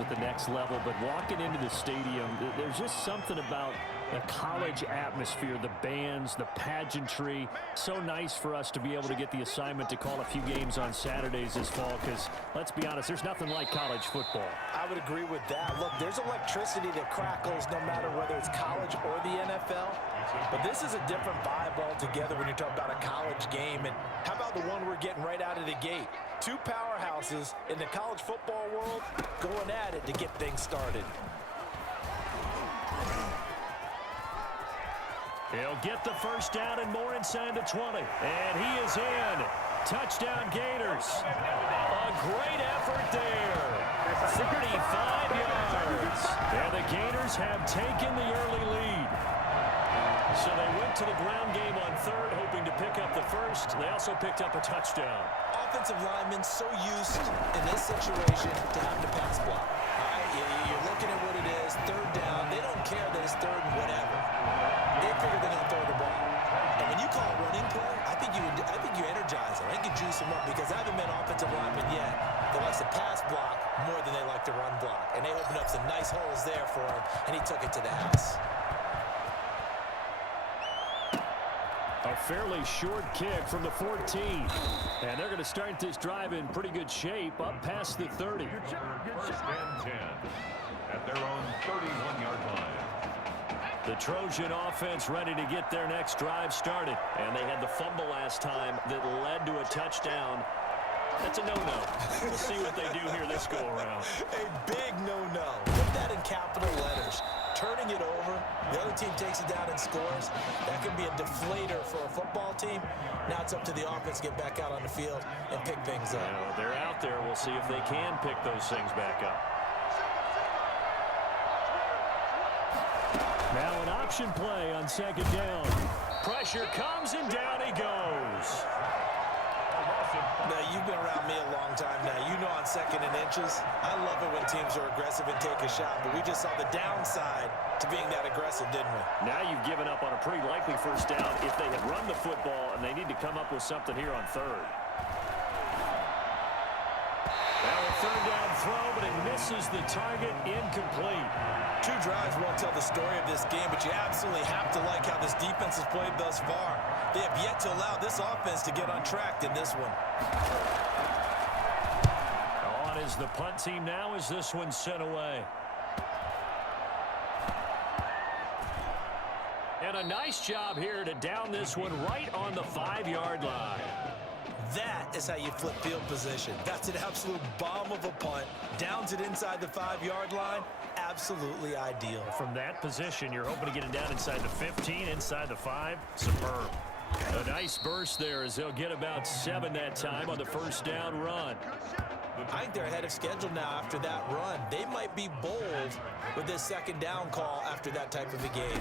at the next level, but walking into the stadium, there's just something about the college atmosphere, the bands, the pageantry. So nice for us to be able to get the assignment to call a few games on Saturdays this fall because, let's be honest, there's nothing like college football. I would agree with that. Look, there's electricity that crackles no matter whether it's college or the NFL. But this is a different vibe altogether when you're talking about a college game. And how about the one we're getting right out of the gate? Two powerhouses in the college football world going at it to get things started. He'll get the first down and more inside the 20. And he is in. Touchdown Gators. A great effort there. 35 yards. And the Gators have taken the early lead. So they went to the ground game on third, hoping to pick up the first. They also picked up a touchdown. Offensive linemen so used in this situation to having to pass block. All right, you're looking at what it is, third down. They don't care that it's third and whatever. They figure they're going to throw the ball. And when you call a running play, I think you energize them. I think you juice them up because I haven't met offensive linemen yet that likes to pass block more than they like to run block. And they opened up some nice holes there for him, and he took it to the house. A fairly short kick from the 14. And they're going to start this drive in pretty good shape up past the 30. First and 10 at their own 31-yard line. The Trojan offense ready to get their next drive started. And they had the fumble last time that led to a touchdown. That's a no-no. We'll see what they do here this go-around. A big no-no. Put that in capital letters. Turning it over, the other team takes it down and scores. That could be a deflator for a football team. Now it's up to the offense to get back out on the field and pick things up. Well, they're out there. We'll see if they can pick those things back up. Now an option play on second down. Pressure comes and down he goes. Now, you've been around me a long time now. You know on second and inches, I love it when teams are aggressive and take a shot, but we just saw the downside to being that aggressive, didn't we? Now you've given up on a pretty likely first down if they had run the football, and they need to come up with something here on third. Now a third down throw, but it misses the target, incomplete. Two drives won't tell the story of this game, but you absolutely have to like how this defense has played thus far. They have yet to allow this offense to get on track in this one. On is the punt team now as this one's sent away. And a nice job here to down this one right on the 5-yard line. That is how you flip field position. That's an absolute bomb of a punt. Downs it inside the 5-yard line. Absolutely ideal. From that position, you're hoping to get it down inside the 15, inside the 5. Superb. A nice burst there as they'll get about 7 that time on the first down run. I think they're ahead of schedule now after that run. They might be bold with this second down call after that type of a game.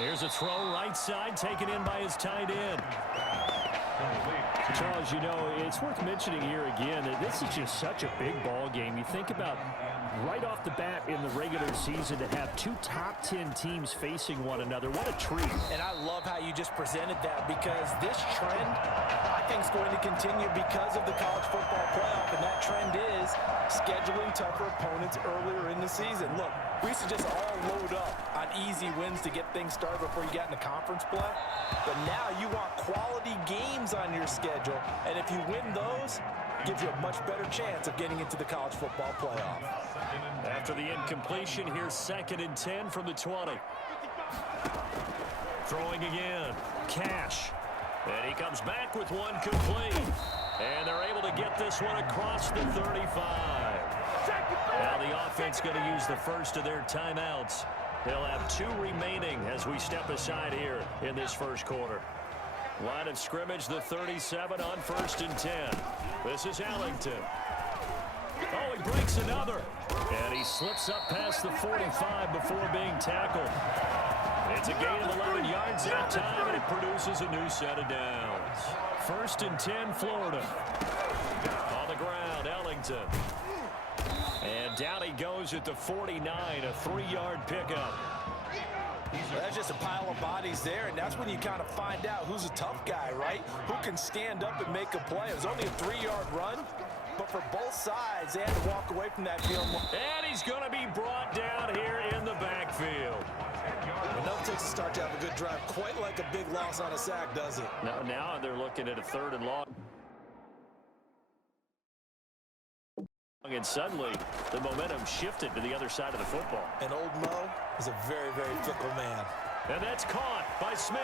Here's a throw right side taken in by his tight end. Charles, you know, it's worth mentioning here again that this is just such a big ball game. You think about right off the bat in the regular season to have two top 10 teams facing one another. What a treat. And I love how you just presented that because this trend, I think, is going to continue because of the college football playoff, and that trend is scheduling tougher opponents earlier in the season. Look, we used to just all load up on easy wins to get things started before you got into conference play. But now you want quality games on your schedule, and if you win those, gives you a much better chance of getting into the college football playoff. After the incompletion, here's 2nd and 10 from the 20. Throwing again. Cash. And he comes back with one complete. And they're able to get this one across the 35. Now the offense going to use the first of their timeouts. They'll have 2 remaining as we step aside here in this first quarter. Line of scrimmage, the 37 on 1st and 10. This is Ellington. Oh, he breaks another. And he slips up past the 45 before being tackled. It's a gain of 11 yards that time, and it produces a new set of downs. 1st and 10, Florida. On the ground, Ellington. And down he goes at the 49, a 3-yard pickup. Well, that's just a pile of bodies there, and that's when you kind of find out who's a tough guy, right? Who can stand up and make a play. It was only a 3-yard run, for both sides. They had to walk away from that field. And he's going to be brought down here in the backfield. Enough takes to start to have a good drive. Quite like a big loss on a sack, does it? Now they're looking at a 3rd and long. And suddenly, the momentum shifted to the other side of the football. And old Mo is a very, very fickle man. And that's caught by Smith.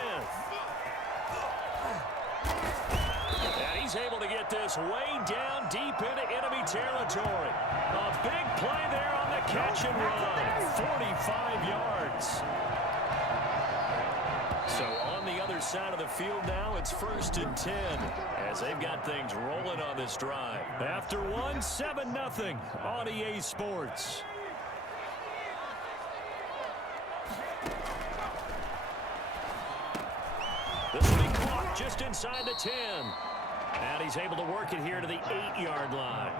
And he's able to get this way down deep into enemy territory. A big play there on the catch and run. 45 yards. So on the other side of the field now, it's 1st and 10 as they've got things rolling on this drive. After one, 7-0 on EA Sports. This will be caught just inside the 10. And he's able to work it here to the 8-yard line.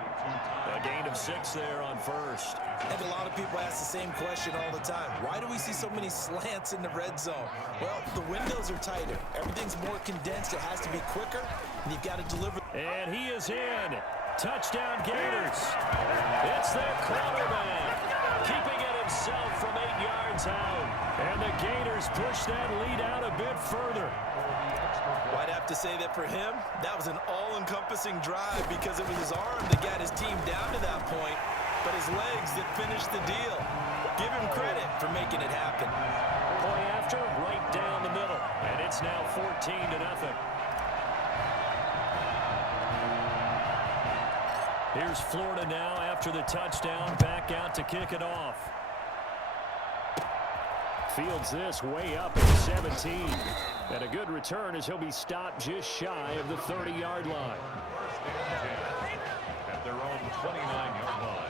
A gain of 6 there on 1st. And a lot of people ask the same question all the time. Why do we see so many slants in the red zone? Well, the windows are tighter. Everything's more condensed. It has to be quicker, and you've got to deliver. And he is in. Touchdown Gators. It's their quarterback, keeping it himself from 8 yards out. And the Gators push that lead out a bit further. Well, I'd have to say that for him, that was an all-encompassing drive because it was his arm that got his team down to that point, but his legs that finished the deal. Give him credit for making it happen. Play after, right down the middle, and it's now 14-0. Here's Florida now after the touchdown, back out to kick it off. Fields this way up at 17. And a good return as he'll be stopped just shy of the 30-yard line. At their own 29-yard line.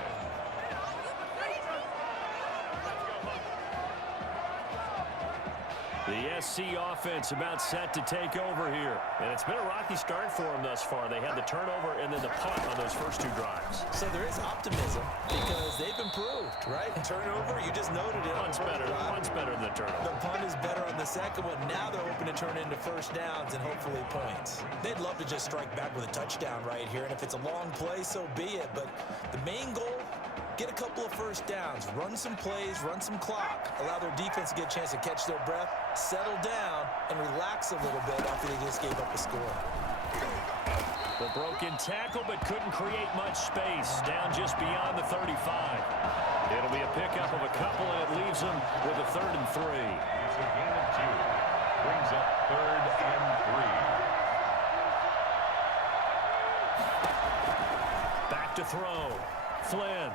The SC offense about set to take over here. And it's been a rocky start for them thus far. They had the turnover and then the punt on those first 2 drives. So there is optimism because they've improved, right? Turnover, you just noted it. Punt's better than the turnover. The punt is better on the second one. Now they're hoping to turn into first downs and hopefully points. They'd love to just strike back with a touchdown right here. And if it's a long play, so be it. But the main goal, get a couple of first downs, run some plays, run some clock, allow their defense to get a chance to catch their breath, settle down, and relax a little bit after they just gave up a score. The broken tackle, but couldn't create much space. Down just beyond the 35. It'll be a pickup of a couple, and it leaves them with a 3rd and 3. It's a gain of 2. Brings up 3rd and 3. Back to throw. Flynn.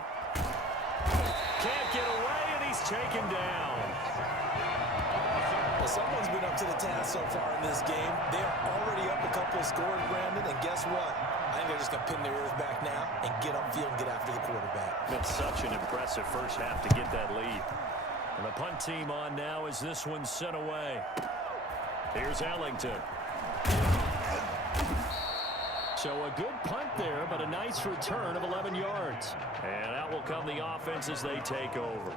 Can't get away, and he's taken down. Well, someone's been up to the task so far in this game. They are already up a couple of scores, Brandon, and guess what? I think they're just going to pin their ears back now and get upfield and get after the quarterback. It's such an impressive first half to get that lead. And the punt team on now as this one's sent away. Here's Ellington. So a good punt there, but a nice return of 11 yards. And out will come the offense as they take over.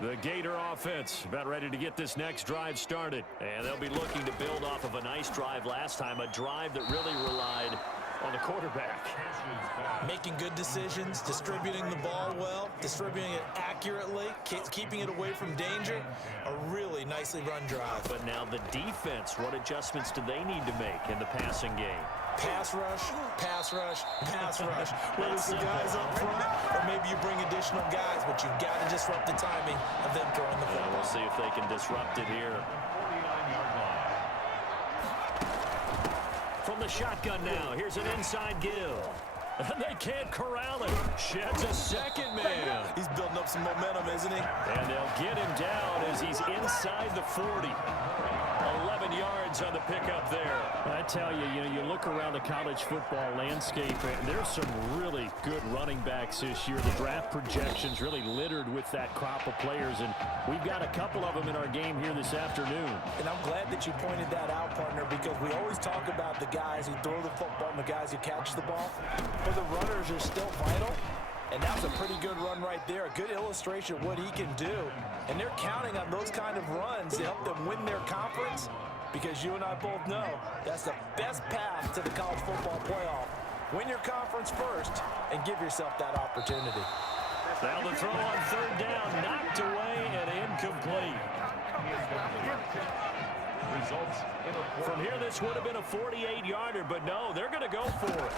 The Gator offense about ready to get this next drive started. And they'll be looking to build off of a nice drive last time, a drive that really relied on the quarterback. Making good decisions, distributing the ball well, distributing it accurately, keeping it away from danger. A really nicely run drive. But now the defense, what adjustments do they need to make in the passing game? Pass rush, pass rush, pass ruch. Whether it's the guys up front or maybe you bring additional guys, but you've got to disrupt the timing of them throwing the football. We'll see if they can disrupt it here. 49-yard line. From the shotgun now, here's an inside give. And they can't corral it. Sheds a second man. He's building up some momentum, isn't he? And they'll get him down as he's inside the 40. 11 yards on the pickup there. I tell you, you look around the college football landscape, and there's some really good running backs this year. The draft projections really littered with that crop of players, and we've got a couple of them in our game here this afternoon. And I'm glad that you pointed that out, partner, because we always talk about the guys who throw the football and the guys who catch the ball. But the runners are still vital. And that was a pretty good run right there. A good illustration of what he can do. And they're counting on those kind of runs to help them win their conference because you and I both know that's the best path to the college football playoff. Win your conference first and give yourself that opportunity. Now the throw on third down, knocked away and incomplete. From here, this would have been a 48-yarder, but no, they're going to go for it.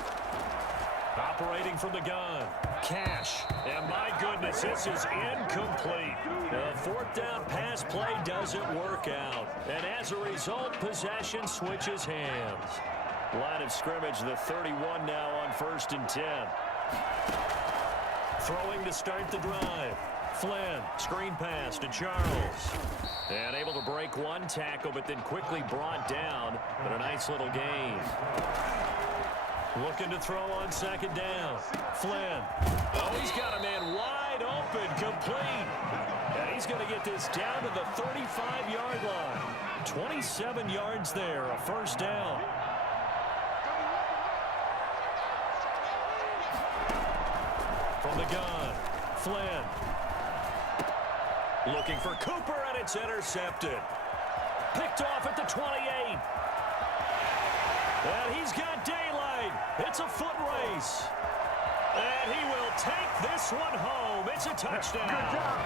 Operating from the gun, Cash. And my goodness, this is incomplete. The fourth down pass play doesn't work out. And as a result, possession switches hands. Line of scrimmage, the 31 now on 1st and 10. Throwing to start the drive. Flynn, screen pass to Charles. And able to break one tackle, but then quickly brought down. But a nice little gain. Looking to throw on 2nd down. Flynn. Oh, he's got a man wide open, complete. And he's going to get this down to the 35-yard line. 27 yards there, a 1st down. From the gun, Flynn. Looking for Cooper, and it's intercepted. Picked off at the 28. And he's got daylight. It's a foot race. And he will take this one home. It's a touchdown. Good job.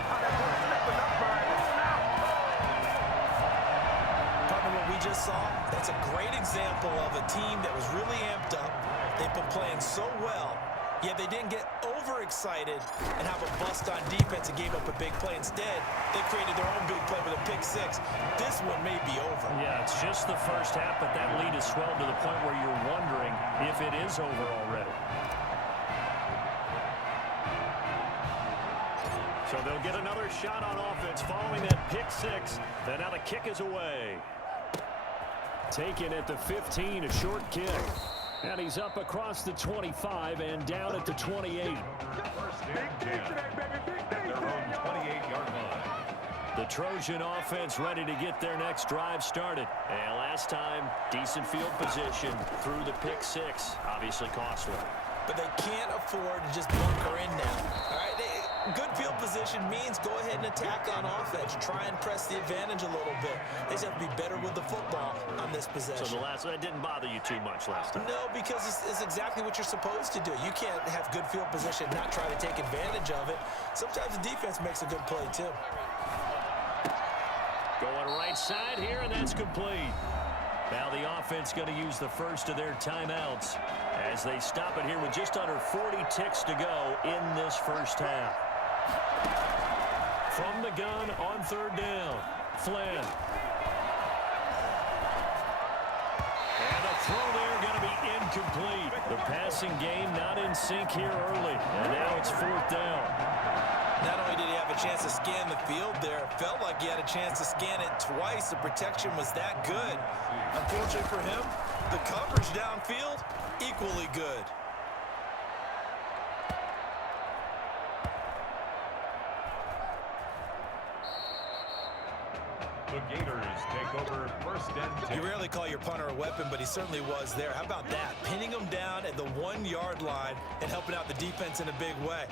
Partner, what we just saw, that's a great example of a team that was really amped up. They've been playing so well, yet they didn't get overexcited and have a bust on defense and gave up a big play. Instead, they created their own big play with a pick six. This one may be over. Yeah, it's just the first half, but that lead has swelled to the point where you're wondering if it is over already. So they'll get another shot on offense following that pick six. And now the kick is away. Taken at the 15, a short kick. And he's up across the 25 and down at the 28. First and 10 at their own 28-yard line. The Trojan offense ready to get their next drive started. And last time, decent field position through the pick six. Obviously costly. But they can't afford to just bunker in now. All right, good field position means go ahead and attack on offense. Try and press the advantage a little bit. They just have to be better with the football on this possession. So that didn't bother you too much last time? No, because it's exactly what you're supposed to do. You can't have good field position and not try to take advantage of it. Sometimes the defense makes a good play, too. Going right side here, and that's complete. Now the offense going to use the first of their timeouts as they stop it here with just under 40 ticks to go in this first half. From the gun on 3rd down, Flynn. And the throw there going to be incomplete. The passing game not in sync here early, and now it's 4th down. Not only did he have a chance to scan the field there, it felt like he had a chance to scan it twice. The protection was that good. Unfortunately for him, the coverage downfield, equally good. The Gators take over 1st and 10. You rarely call your punter a weapon, but he certainly was there. How about that? Pinning him down at the 1-yard line and helping out the defense in a big way.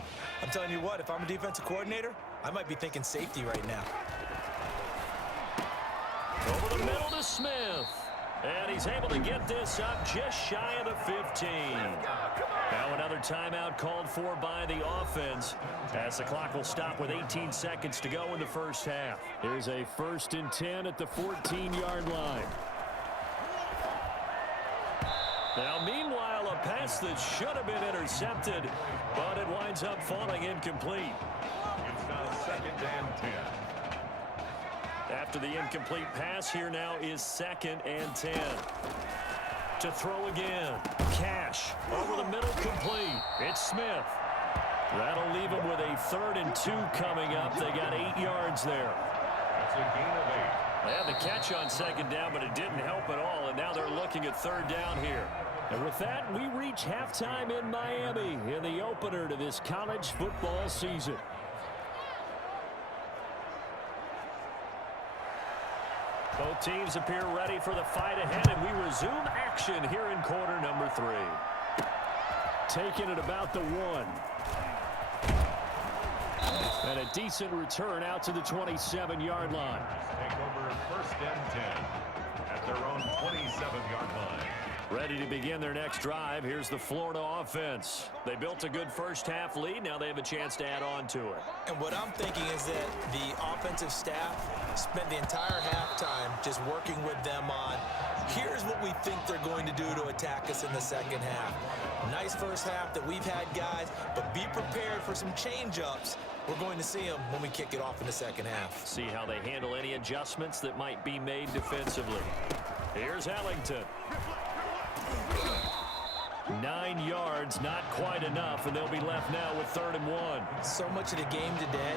I'm telling you what, if I'm a defensive coordinator, I might be thinking safety right now. Over the middle to Smith. And he's able to get this up just shy of the 15. Now another timeout called for by the offense as the clock will stop with 18 seconds to go in the first half. Here's a 1st and 10 at the 14-yard line. Now, meanwhile, a pass that should have been intercepted, but it winds up falling incomplete. It's now 2nd and 10. After the incomplete pass, here now is 2nd and 10. To throw again. Cash over the middle, complete. It's Smith. That'll leave him with a 3rd and 2 coming up. They got 8 yards there. That's a gain of 8. They had the catch on 2nd down, but it didn't help at all, and now they're looking at 3rd down here. And with that, we reach halftime in Miami in the opener to this college football season. Both teams appear ready for the fight ahead, and we resume action here in quarter number 3. Taking it about the 1. And a decent return out to the 27-yard line. Take over 1st and 10 at their own 27-yard line. Ready to begin their next drive. Here's the Florida offense. They built a good first-half lead. Now they have a chance to add on to it. And what I'm thinking is that the offensive staff spent the entire halftime just working with them on, here's what we think they're going to do to attack us in the second half. Nice first half that we've had, guys, but be prepared for some change-ups. We're going to see them when we kick it off in the second half. See how they handle any adjustments that might be made defensively. Here's Ellington. 9 yards, not quite enough, and they'll be left now with 3rd and 1. So much of the game today,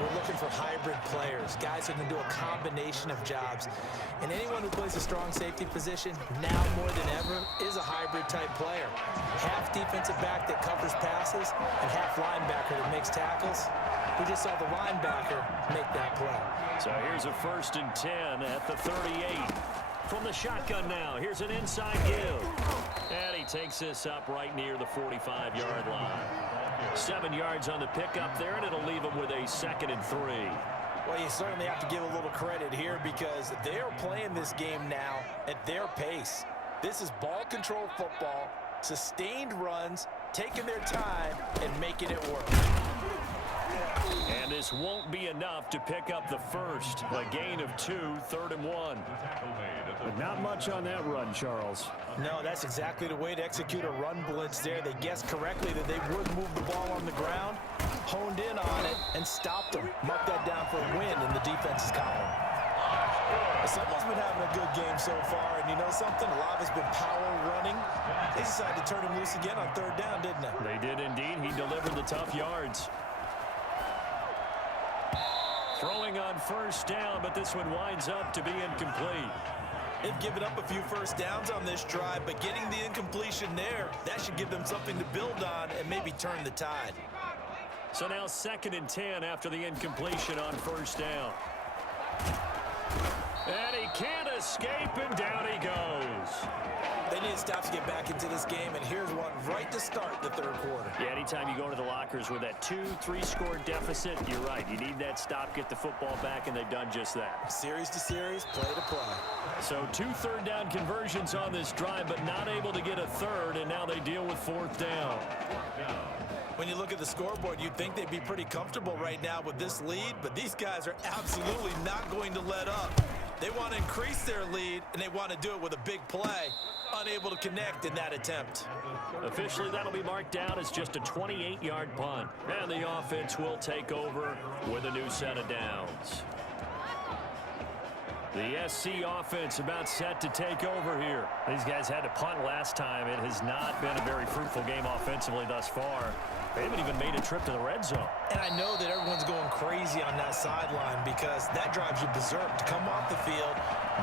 we're looking for hybrid players, guys who can do a combination of jobs. And anyone who plays a strong safety position, now more than ever, is a hybrid-type player. Half defensive back that covers passes, and half linebacker that makes tackles. We just saw the linebacker make that play. So here's a 1st and 10 at the 38. From the shotgun now, here's an inside give. And he takes this up right near the 45-yard line. 7 yards on the pickup there, and it'll leave him with a 2nd and 3. Well, you certainly have to give a little credit here because they are playing this game now at their pace. This is ball control football, sustained runs, taking their time, and making it work. And this won't be enough to pick up the first. A gain of 2, 3rd and 1. But not much on that run, Charles. No, that's exactly the way to execute a run blitz there. They guessed correctly that they would move the ball on the ground, honed in on it, and stopped them. Marked that down for a win in the defense's column. Someone's been having a good game so far, and you know something? A lot of it's been power running. They decided to turn him loose again on 3rd down, didn't they? They did indeed. He delivered the tough yards. Throwing on 1st down, but this one winds up to be incomplete. They've given up a few first downs on this drive, but getting the incompletion there, that should give them something to build on and maybe turn the tide. So now 2nd and 10 after the incompletion on 1st down. And he can't escape, and down he goes. They need to stop to get back into this game, and here's one right to start the 3rd quarter. Yeah, anytime you go to the lockers with that 2-3 score deficit, you're right. You need that stop, get the football back, and they've done just that. Series to series, play to play. So 2 3rd down conversions on this drive, but not able to get a 3rd, and now they deal with 4th down. When you look at the scoreboard, you'd think they'd be pretty comfortable right now with this lead, but these guys are absolutely not going to let up. They want to increase their lead, and they want to do it with a big play. Unable to connect in that attempt. Officially, that'll be marked down as just a 28-yard punt. And the offense will take over with a new set of downs. The SC offense about set to take over here. These guys had to punt last time. It has not been a very fruitful game offensively thus far. They haven't even made a trip to the red zone. And I know that everyone's going crazy on that sideline because that drives you berserk to come off the field,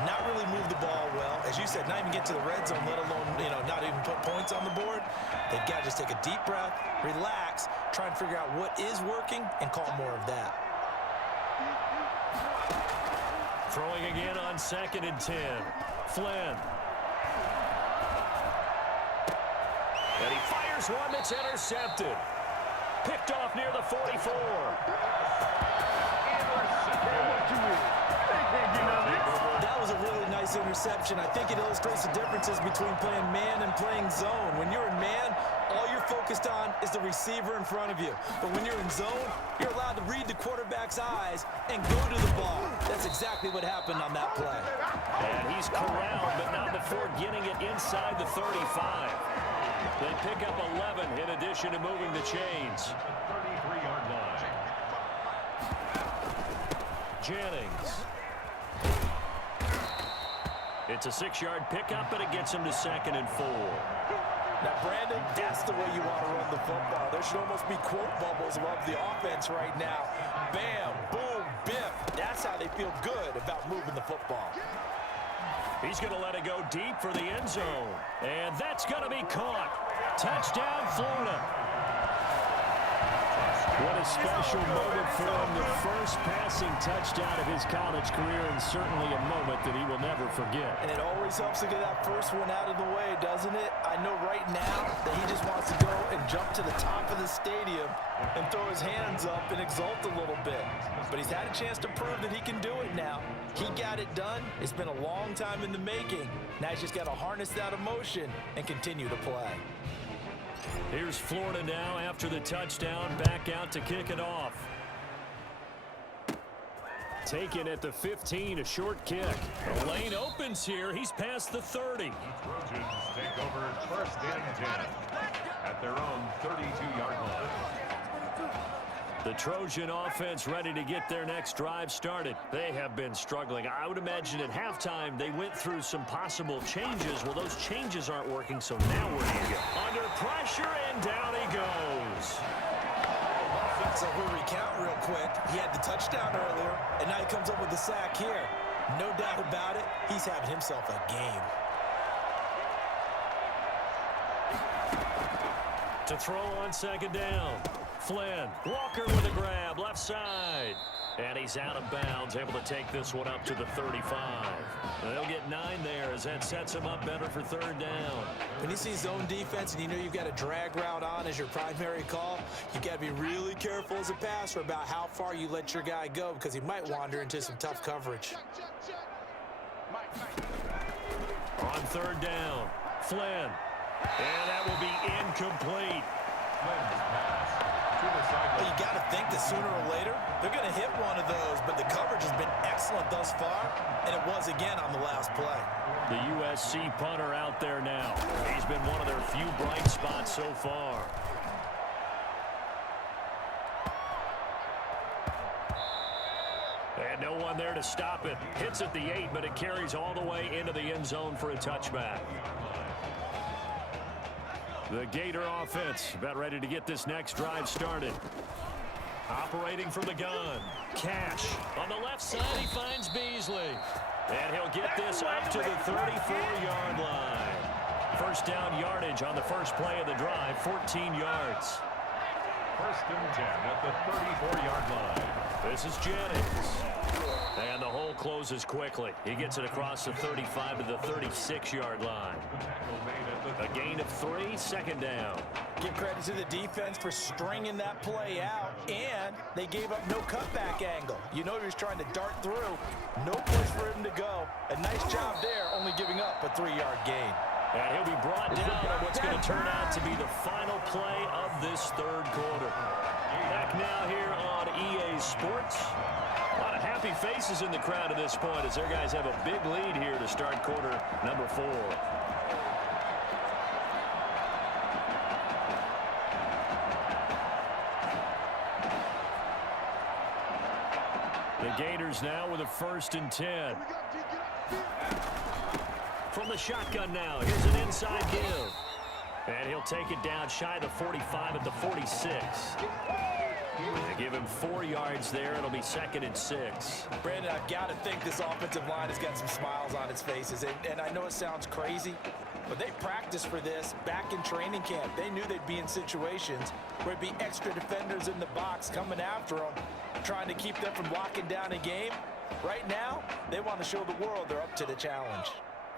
not really move the ball well. As you said, not even get to the red zone, let alone, not even put points on the board. They've got to just take a deep breath, relax, try and figure out what is working, and call more of that. Throwing again on 2nd and 10. Flynn. And he fires one that's intercepted. Picked off near the 44. That was a really nice interception. I think it illustrates the differences between playing man and playing zone. When you're in man, all you're focused on is the receiver in front of you. But when you're in zone, you're allowed to read the quarterback's eyes and go to the ball. That's exactly what happened on that play. And he's corralled, but not before getting it inside the 35. They pick up 11 in addition to moving the chains. 33-yard line. Jennings. It's a 6-yard pickup, and it gets him to 2nd and 4. Now, Brandon, that's the way you want to run the football. There should almost be quote bubbles above the offense right now. Bam, boom, biff. That's how they feel good about moving the football. He's going to let it go deep for the end zone. And that's going to be caught. Touchdown, Florida. What a special moment for him. The first passing touchdown of his college career, and certainly a moment that he will never forget. And it always helps to get that first one out of the way, doesn't it? I know right now that he just wants to go and jump to the top of the stadium and throw his hands up and exult a little bit. But he's had a chance to prove that he can do it now. He got it done. It's been a long time in the making. Now he's just got to harness that emotion and continue to play. Here's Florida now after the touchdown, back out to kick it off. Taken at the 15, a short kick. The lane opens here. He's past the 30. The Trojans take over first and 10 at their own 32-yard line. The Trojan offense ready to get their next drive started. They have been struggling. I would imagine at halftime they went through some possible changes. Well, those changes aren't working, so now where do you go? Under pressure, and down he goes. So we recount real quick. He had the touchdown earlier, and now he comes up with the sack here. No doubt about it, he's having himself a game. To throw on second down. Flynn, Walker with a grab, left side. And he's out of bounds, able to take this one up to the 35. They'll get 9 there as that sets him up better for third down. When you see zone defense and you know you've got a drag route on as your primary call, you've got to be really careful as a passer about how far you let your guy go because he might wander into some tough coverage. On third down, Flynn. And that will be incomplete. Flynn's pass to the sideline. You got to think that sooner or later they're going to hit one of those, but the coverage has been excellent thus far, and it was again on the last play. The USC punter out there now. He's been one of their few bright spots so far. And no one there to stop it. Hits at the 8, but it carries all the way into the end zone for a touchback. The Gator offense about ready to get this next drive started. Operating from the gun. Cash. On the left side, he finds Beasley. And he'll get this up to the 34-yard line. First down yardage on the first play of the drive, 14 yards. First and 10 at the 34-yard line. This is Jennings. And the hole closes quickly. He gets it across the 35 to the 36-yard line. A gain of 3, second down. Give credit to the defense for stringing that play out, and they gave up no cutback angle. You know he was trying to dart through. No place for him to go. A nice job there, only giving up a 3-yard gain. And he'll be brought down on what's going to turn out to be the final play of this third quarter. Back now here on EA Sports. A lot of happy faces in the crowd at this point as their guys have a big lead here to start quarter number 4. The Gators now with a first and 10. From the shotgun now, here's an inside give. And he'll take it down shy of the 45 at the 46. They give him 4 yards there. It'll be second and 6. Brandon, I've got to think this offensive line has got some smiles on its faces. And I know it sounds crazy, but they practiced for this back in training camp. They knew they'd be in situations where it'd be extra defenders in the box coming after them, trying to keep them from locking down a game. Right now, they want to show the world they're up to the challenge.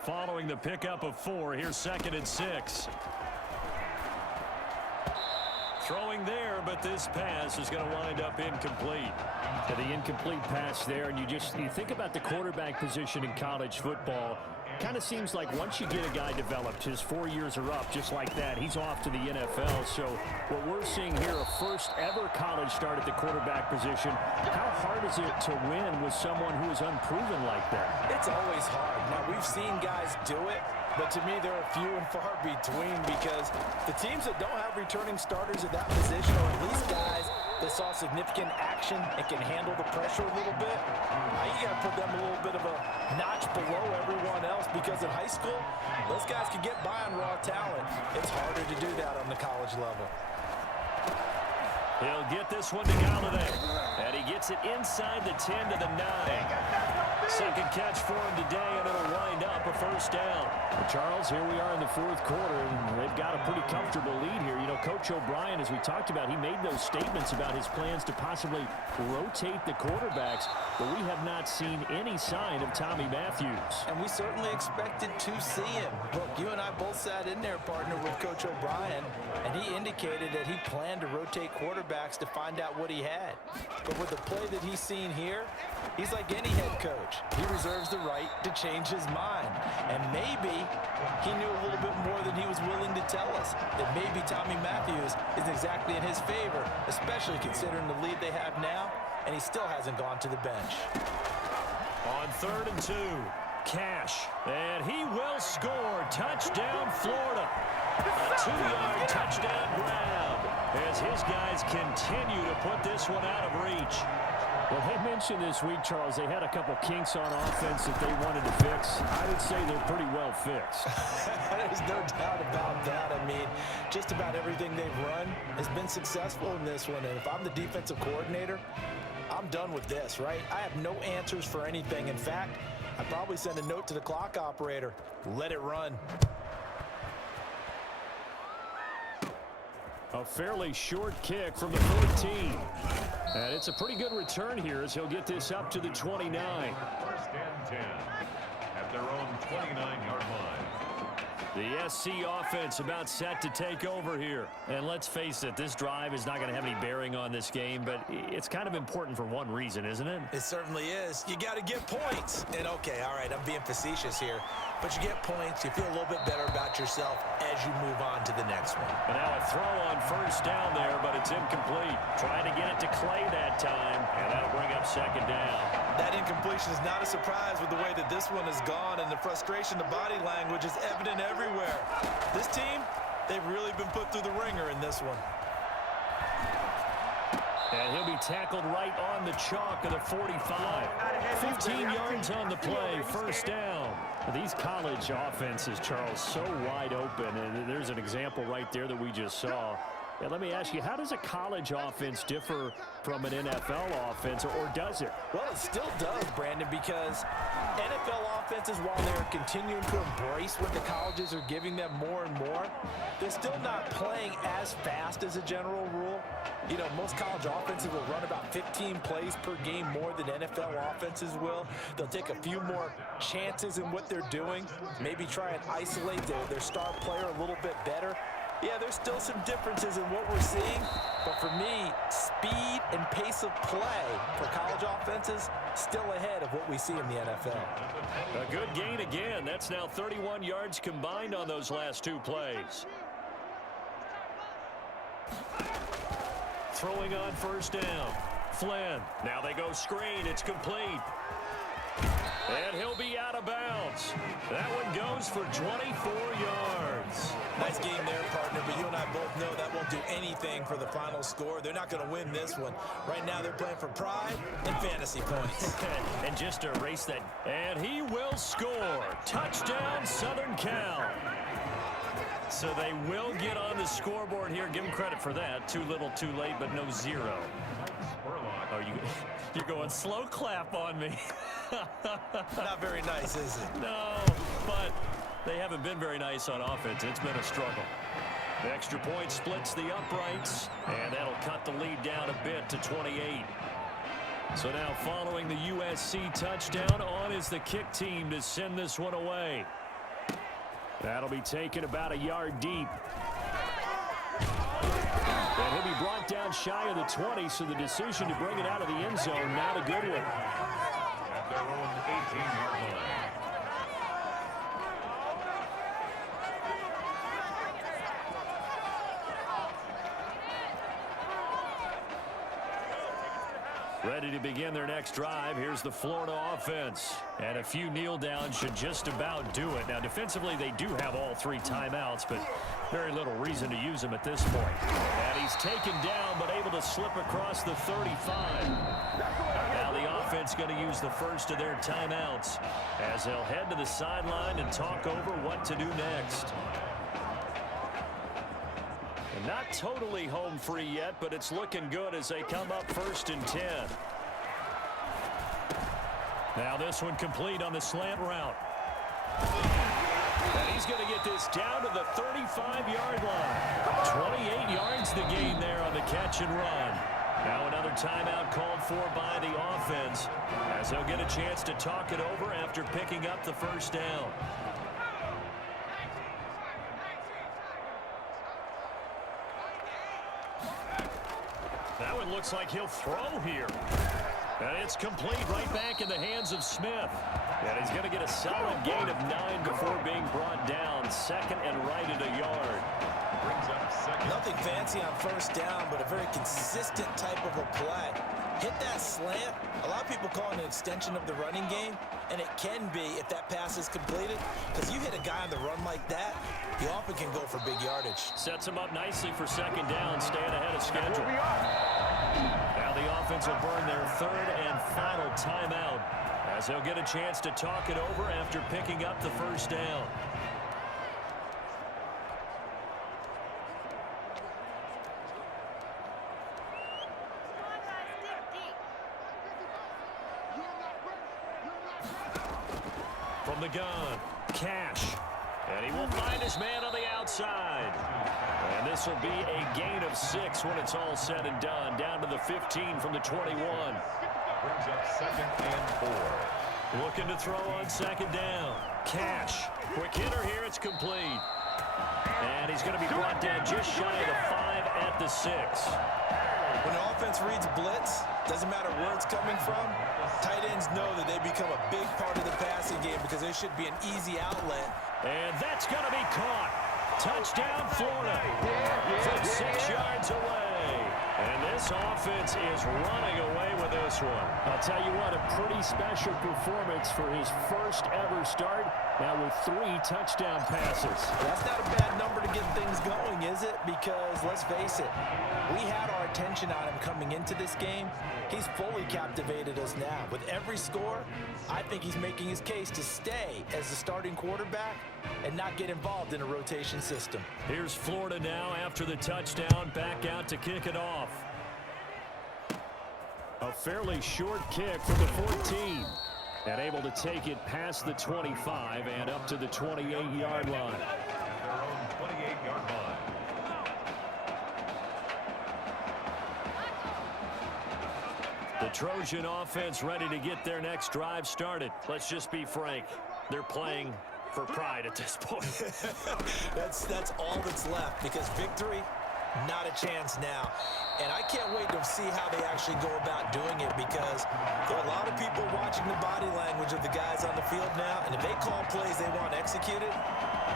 Following the pickup of 4, here's second and 6. Throwing there, but this pass is going to wind up incomplete. To the incomplete pass there, and you think about the quarterback position in college football. Kind of seems like once you get a guy developed, his 4 years are up just like that. He's off to the NFL. So what we're seeing here, a first ever college start at the quarterback position. How hard is it to win with someone who is unproven like that? It's always hard. Now, we've seen guys do it, but to me, there are few and far between because the teams that don't have returning starters at that position, or at least guys that saw significant action and can handle the pressure a little bit, you got to put them a little bit of a notch below everyone else because in high school, those guys can get by on raw talent. It's harder to do that on the college level. He'll get this one to Galladay. And he gets it inside the 10 to the 9. Second catch for him today, and it'll wind up a first down. Well, Charles, here we are in the fourth quarter, and they've got a pretty comfortable lead here. You know, Coach O'Brien, as we talked about, he made those statements about his plans to possibly rotate the quarterbacks, but we have not seen any sign of Tommy Matthews. And we certainly expected to see him. Look, you and I both sat in there, partner, with Coach O'Brien, and he indicated that he planned to rotate quarterbacks to find out what he had. But with the play that he's seen here, he's like any head coach. He reserves the right to change his mind. And maybe he knew a little bit more than he was willing to tell us. That maybe Tommy Matthews is exactly in his favor, especially considering the lead they have now, and he still hasn't gone to the bench. On 3rd and 2, Cash. And he will score. Touchdown, Florida. A 2-yard touchdown grab as his guys continue to put this one out of reach. Well, they mentioned this week, Charles, they had a couple kinks on offense that they wanted to fix. I would say they're pretty well fixed. There's no doubt about that. I mean, just about everything they've run has been successful in this one. And if I'm the defensive coordinator, I'm done with this, right? I have no answers for anything. In fact, I'd probably send a note to the clock operator. Let it run. A fairly short kick from the 14. And it's a pretty good return here as he'll get this up to the 29. First and 10 at their own 29-yard line. The SC offense about set to take over here. And let's face it, this drive is not going to have any bearing on this game, but it's kind of important for one reason, isn't it? It certainly is. You got to get points. And okay, all right, I'm being facetious here. But you get points, you feel a little bit better about yourself as you move on to the next one. And now a throw on first down there, but it's incomplete. Trying to get it to Clay that time, and that'll bring up second down. That incompletion is not a surprise with the way that this one has gone, and the frustration, the body language is evident everywhere. This team, they've really been put through the ringer in this one. And he'll be tackled right on the chalk of the 45. 15 yards on the play, first down. These college offenses, Charles, so wide open, and there's an example right there that we just saw. Yeah, let me ask you, how does a college offense differ from an NFL offense, or does it? Well, it still does, Brandon, because NFL offenses, while they're continuing to embrace what the colleges are giving them more and more, they're still not playing as fast as a general rule. You know, most college offenses will run about 15 plays per game more than NFL offenses will. They'll take a few more chances in what they're doing, maybe try and isolate their star player a little bit better. Yeah, there's still some differences in what we're seeing, but for me, speed and pace of play for college offenses still ahead of what we see in the NFL. A good gain again. That's now 31 yards combined on those last two plays. Throwing on first down. Flynn. Now they go screen. It's complete. And he'll be out of bounds. That one goes for 24 yards. Nice game there, partner, but you and I both know that won't do anything for the final score. They're not going to win this one. Right now they're playing for pride and fantasy points. And just to erase that. And he will score. Touchdown, Southern Cal. So they will get on the scoreboard here. Give them credit for that. Too little, too late, but no zero. Oh, you're going slow clap on me. Not very nice, is it? No, but they haven't been very nice on offense. It's been a struggle. The extra point splits the uprights, and that'll cut the lead down a bit to 28. So now following the USC touchdown, on is the kick team to send this one away. That'll be taken about a yard deep. And he'll be brought down shy of the 20, so the decision to bring it out of the end zone, not a good one. At their own 18-yard line. Ready to begin their next drive. Here's the Florida offense. And a few kneel downs should just about do it. Now, defensively, they do have all three timeouts, but very little reason to use them at this point. And he's taken down, but able to slip across the 35. Now the offense going to use the first of their timeouts as they'll head to the sideline and talk over what to do next. And Not totally home free yet, but it's looking good as they come up 1st and 10. Now this one complete on the slant route. And he's going to get this down to the 35-yard line. 28 yards the gain there on the catch and run. Now another timeout called for by the offense as they'll get a chance to talk it over after picking up the first down. That one looks like he'll throw here. And it's complete right back in the hands of Smith. And he's going to get a solid gain of 9 before being brought down. 2nd and right at a yard. Brings up 2nd. Nothing fancy on first down, but a very consistent type of a play. Hit that slant. A lot of people call it an extension of the running game, and it can be if that pass is completed. Because you hit a guy on the run like that, he often can go for big yardage. Sets him up nicely for 2nd down, staying ahead of schedule. Now the offense will burn their 3rd and final timeout as they'll get a chance to talk it over after picking up the first down. From the gun, Cash. And he will find his man on the outside. And this will be a gain of 6 when it's all said and done. Down to the 15 from the 21. Brings up 2nd and 4. Looking to throw on 2nd down. Cash. Quick hitter here. It's complete. And he's going to be brought down just shy of the 5 at the 6. When an offense reads blitz, doesn't matter where it's coming from, tight ends know that they become a big part of the passing game because there should be an easy outlet. And that's going to be caught. Touchdown, Florida. From 6 yards away. And this offense is running away with this one. I'll tell you what, a pretty special performance for his first ever start. Now with 3 touchdown passes. That's not a bad number to get things going, is it? Because, let's face it, we had our attention on him coming into this game. He's fully captivated us now. With every score, I think he's making his case to stay as the starting quarterback and not get involved in a rotation system. Here's Florida now after the touchdown, back out to kick it off. A fairly short kick from the 14. And able to take it past the 25 and up to the 28-yard line. Their own 28-yard line. The Trojan offense ready to get their next drive started. Let's just be frank. They're playing for pride at this point. That's all that's left because victory, not a chance now. And I can't wait to see how they actually go about doing it because there are a lot of people watching the body language of the guys on the field now. And if they call plays they want executed,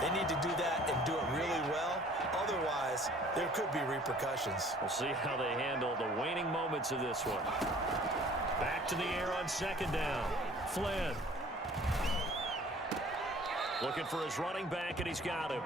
they need to do that and do it really well. Otherwise, there could be repercussions. We'll see how they handle the waning moments of this one. Back to the air on 2nd down. Flynn. Looking for his running back, and he's got him.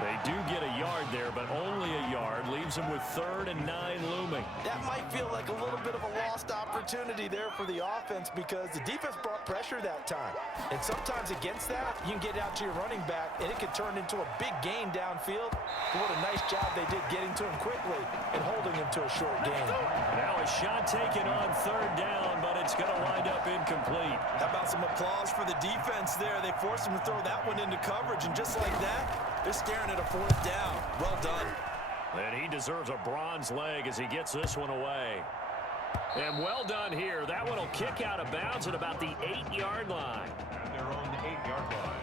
They do get a yard there, but only a yard. Leaves him with 3rd and 9 looming. That might feel like a little bit of a lost opportunity there for the offense because the defense brought pressure that time. And sometimes against that, you can get out to your running back, and it could turn into a big gain downfield. But what a nice job they did getting to him quickly and holding him to a short gain. Now a shot taken on 3rd down, but it's going to wind up incomplete. How about some applause for the defense there? They forced him to throw that one into coverage, and just like that, they're staring at a 4th down. Well done. And he deserves a bronze leg as he gets this one away. And well done here. That one will kick out of bounds at about the 8-yard line. At their own 8-yard line.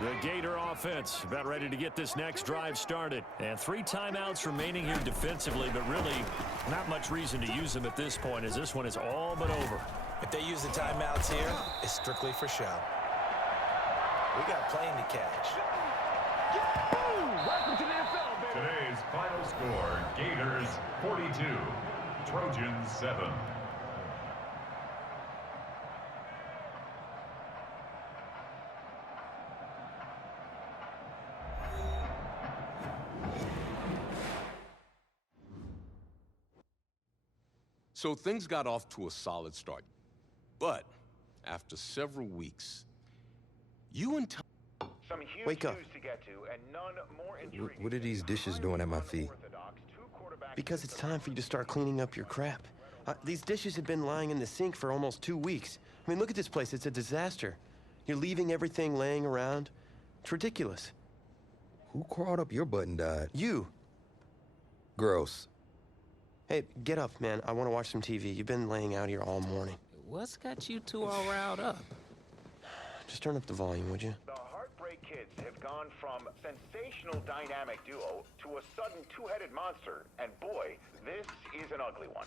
The Gator offense about ready to get this next drive started. And 3 timeouts remaining here defensively, but really not much reason to use them at this point as this one is all but over. If they use the timeouts here, it's strictly for show. We got a plane to catch. Today's final score, Gators 42, Trojans 7. So things got off to a solid start. But after several weeks, you and Tom Some huge Wake up. shoes to get to, and none more intriguing. What are these dishes doing at my feet? Because it's time for you to start cleaning up your crap. These dishes have been lying in the sink for almost 2 weeks. I mean, look at this place. It's a disaster. You're leaving everything laying around. It's ridiculous. Who crawled up your butt and died? You. Gross. Hey, get up, man. I want to watch some TV. You've been laying out here all morning. What's got you two all riled up? Just turn up the volume, would you? The Heartbreak Kids have gone from sensational dynamic duo to a sudden two-headed monster. And boy, this is an ugly one.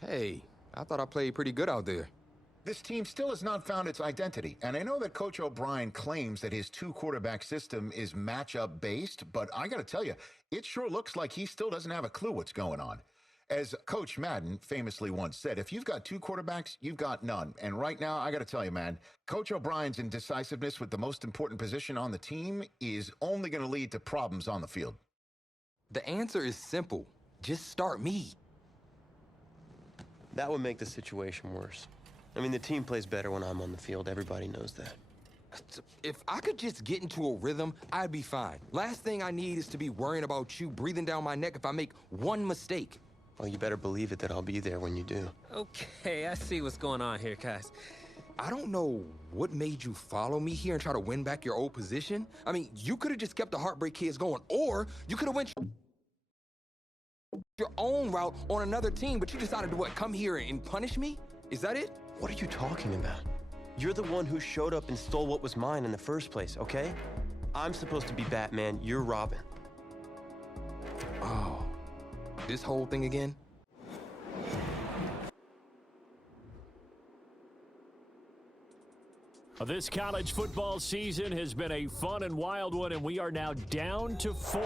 Hey, I thought I played pretty good out there. This team still has not found its identity, and I know that Coach O'Brien claims that his two-quarterback system is matchup-based, but I gotta tell you, it sure looks like he still doesn't have a clue what's going on. As Coach Madden famously once said, if you've got two quarterbacks, you've got none. And right now, I gotta tell you, man, Coach O'Brien's indecisiveness with the most important position on the team is only gonna lead to problems on the field. The answer is simple. Just start me. That would make the situation worse. I mean, the team plays better when I'm on the field. Everybody knows that. If I could just get into a rhythm, I'd be fine. Last thing I need is to be worrying about you breathing down my neck if I make one mistake. Well, you better believe it that I'll be there when you do. Okay, I see what's going on here, guys. I don't know what made you follow me here and try to win back your old position. I mean, you could have just kept the Heartbreak Kids going, or you could have went your own route on another team, but you decided to what, come here and punish me? Is that it? What are you talking about? You're the one who showed up and stole what was mine in the first place, okay? I'm supposed to be Batman, you're Robin. Oh, this whole thing again? This college football season has been a fun and wild one, and we are now down to 4.